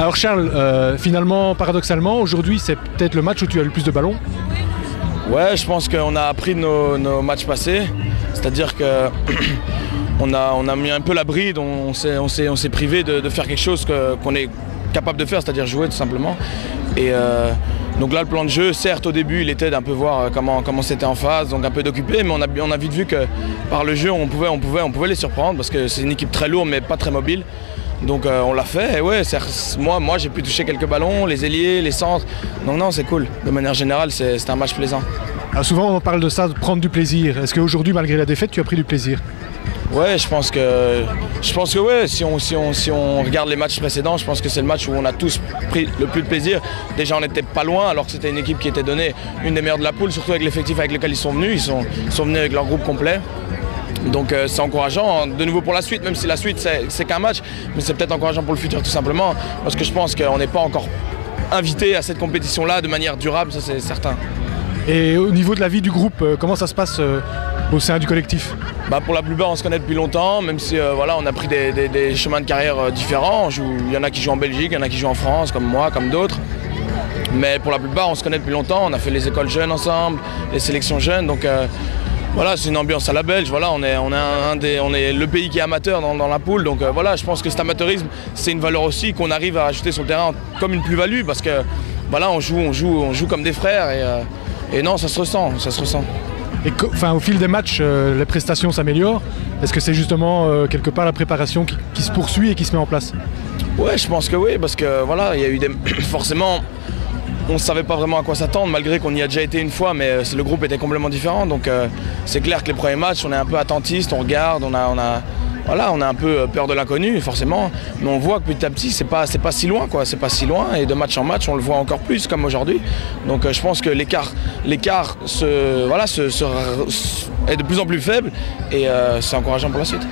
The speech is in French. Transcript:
Alors Charles, finalement, paradoxalement, aujourd'hui c'est peut-être le match où tu as le plus de ballons. Ouais, je pense qu'on a appris de nos matchs passés, c'est-à-dire que on a mis un peu la bride, on s'est privé de faire quelque chose qu'on est capable de faire, c'est-à-dire jouer tout simplement. Et donc là, le plan de jeu, certes au début, il était d'un peu voir comment c'était en phase, donc un peu d'occuper, mais on a vite vu que par le jeu, on pouvait les surprendre parce que c'est une équipe très lourde mais pas très mobile. Donc on l'a fait, et ouais, moi j'ai pu toucher quelques ballons, les ailiers, les centres, donc non, c'est cool. De manière générale, c'est un match plaisant. Alors souvent on parle de ça, de prendre du plaisir. Est-ce qu'aujourd'hui, malgré la défaite, tu as pris du plaisir? Ouais, je pense que ouais, si on regarde les matchs précédents, je pense que c'est le match où on a tous pris le plus de plaisir. Déjà on n'était pas loin alors que c'était une équipe qui était donnée une des meilleures de la poule, surtout avec l'effectif avec lequel ils sont venus. Ils sont venus avec leur groupe complet. Donc c'est encourageant, de nouveau pour la suite, même si la suite c'est qu'un match, mais c'est peut-être encourageant pour le futur tout simplement, parce que je pense qu'on n'est pas encore invité à cette compétition-là de manière durable, ça c'est certain. Et au niveau de la vie du groupe, comment ça se passe au sein du collectif? Pour la plupart on se connaît depuis longtemps, même si voilà, on a pris des chemins de carrière différents. Il y en a qui jouent en Belgique, il y en a qui jouent en France, comme moi, comme d'autres. Mais pour la plupart on se connaît depuis longtemps, on a fait les écoles jeunes ensemble, les sélections jeunes, donc voilà, c'est une ambiance à la belge. Voilà, on est le pays qui est amateur dans la poule. Donc voilà, je pense que cet amateurisme, c'est une valeur aussi qu'on arrive à ajouter sur le terrain comme une plus-value parce que voilà, on joue comme des frères et non, ça se ressent. Et enfin, au fil des matchs, les prestations s'améliorent. Est-ce que c'est justement quelque part la préparation qui se poursuit et qui se met en place? Ouais, je pense que oui, parce que voilà, il y a eu forcément. On ne savait pas vraiment à quoi s'attendre, malgré qu'on y a déjà été une fois, mais le groupe était complètement différent. Donc c'est clair que les premiers matchs, on est un peu attentiste, on regarde, on a un peu peur de l'inconnu, forcément. Mais on voit que petit à petit, c'est pas si loin, quoi. C'est pas si loin, et de match en match, on le voit encore plus, comme aujourd'hui. Donc je pense que l'écart est de plus en plus faible, et c'est encourageant pour la suite.